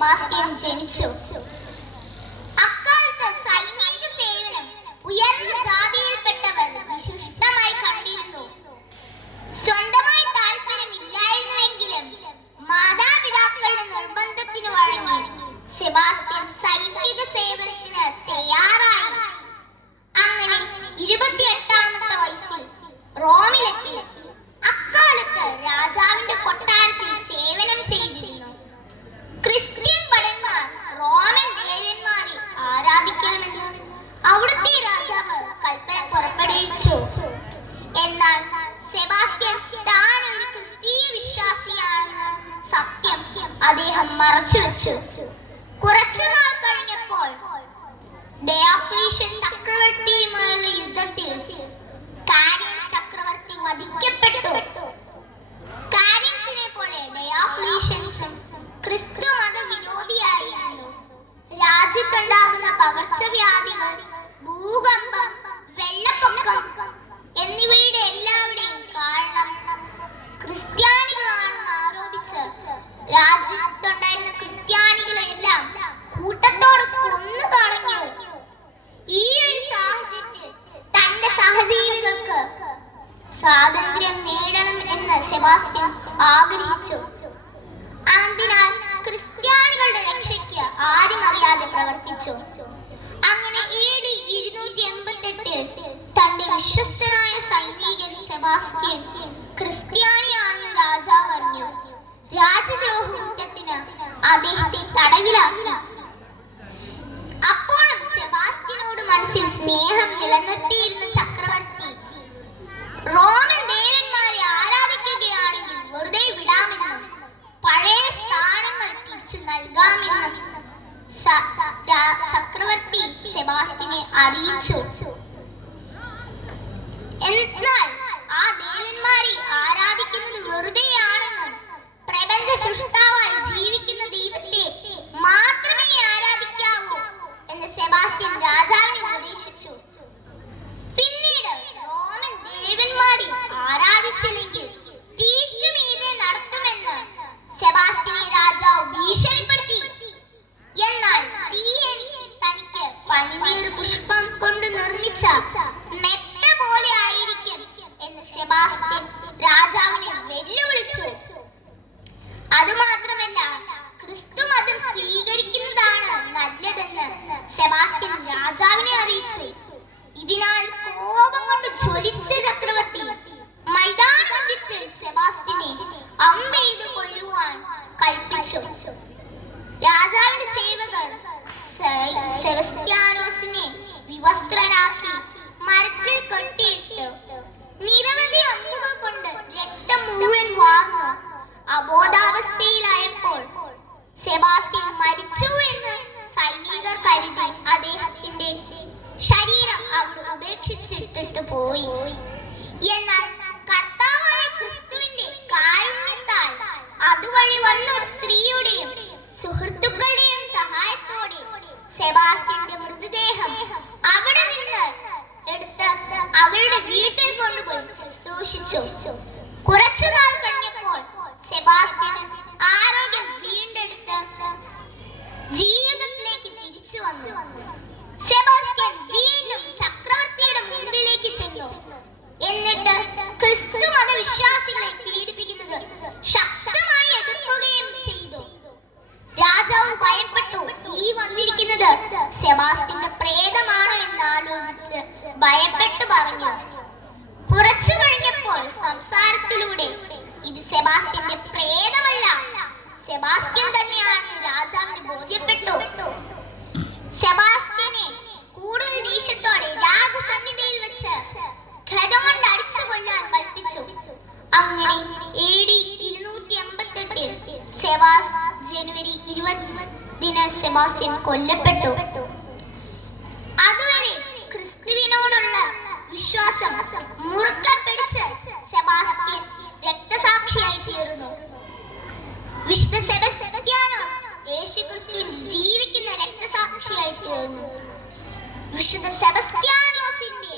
boss game change too. നിറച്ചു കുറച്ചു നാൾ കഴിഞ്ഞപ്പോൾ ഡയോക്ലീഷ്യൻ ചക്രവർത്തിയുമായുള്ള യുദ്ധത്തിൽ കാരിൻ ചക്രവർത്തി വധിക്കപ്പെട്ടു കാരിൻസിനെ പോലെ ഡയോക്ലീഷ്യൻ സെബാസ്റ്റ്യൻ ആഗ്രഹിച്ചു. അതിനാൽ ക്രിസ്ത്യാനികളുടെ രക്ഷയ്ക്ക് ആരും അറിയാതെ പ്രവർത്തിച്ചു. അങ്ങനെ തന്റെ വിശ്വസ്തനായ സൈനികൻ സെബാസ്റ്റ്യൻ ക്രിസ്ത്യാനിയാണെന്ന് രാജാവ് അറിഞ്ഞു. രാജദ്രോഹത്തിന് അദ്ദേഹത്തെ തടവിലാക്കി. അപ്പോഴും സെബാസ്റ്റ്യനോട് മനസ്സിൽ സ്നേഹം നിലനിർത്തി അറിയിച്ചു. 拯救。കൊല്ലപ്പെട്ടു. അതുവരെ ക്രിസ്തുവിനോടുള്ള വിശ്വാസം മുറുക്കം പിടിച്ച് സെബാസ്റ്റ്യൻ രക്തസാക്ഷിയായി തീർന്നു. വിശുദ്ധ സെബസ്ത്യാനോസ് യേശുക്രിസ്തുവിൻ ജീവിക്കുന്ന രക്തസാക്ഷിയായി തീർന്നു. വിശുദ്ധ സെബസ്ത്യാനോസിന്റെ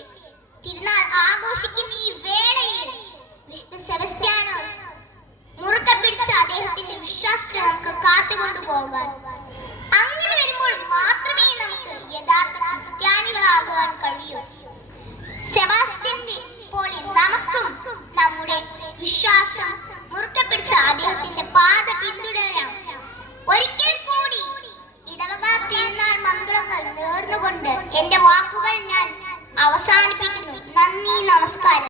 തിരുനാൾ ആഘോഷിക്കുന്ന ഈ വേളയിൽ വിശുദ്ധ സെബസ്ത്യാനോസ് മുറുക്കം പിടിച്ച അദ്ദേഹത്തിന്റെ വിശ്വാസത്തെ നമുക്ക് കാത്തുകൊണ്ടു പോകാൻ യഥാർത്ഥ ക്രിസ്ത്യാനികളാകുവാൻ കഴിയൂ. സെബാസ്റ്റ്യന്റെ പോലെ നമുക്കും നമ്മുടെ വിശ്വാസം മുറുക്കെ പിടിച്ച അദ്ദേഹത്തിന്റെ പാത പിന്തുടരാം. ഒരിക്കൽ കൂടി ഇടവക തിരുനാൾ മന്ത്രങ്ങൾ നേർന്നുകൊണ്ട് എന്റെ വാക്കുകൾ ഞാൻ അവസാനിപ്പിക്കുന്നു. നന്ദി നമസ്കാരം.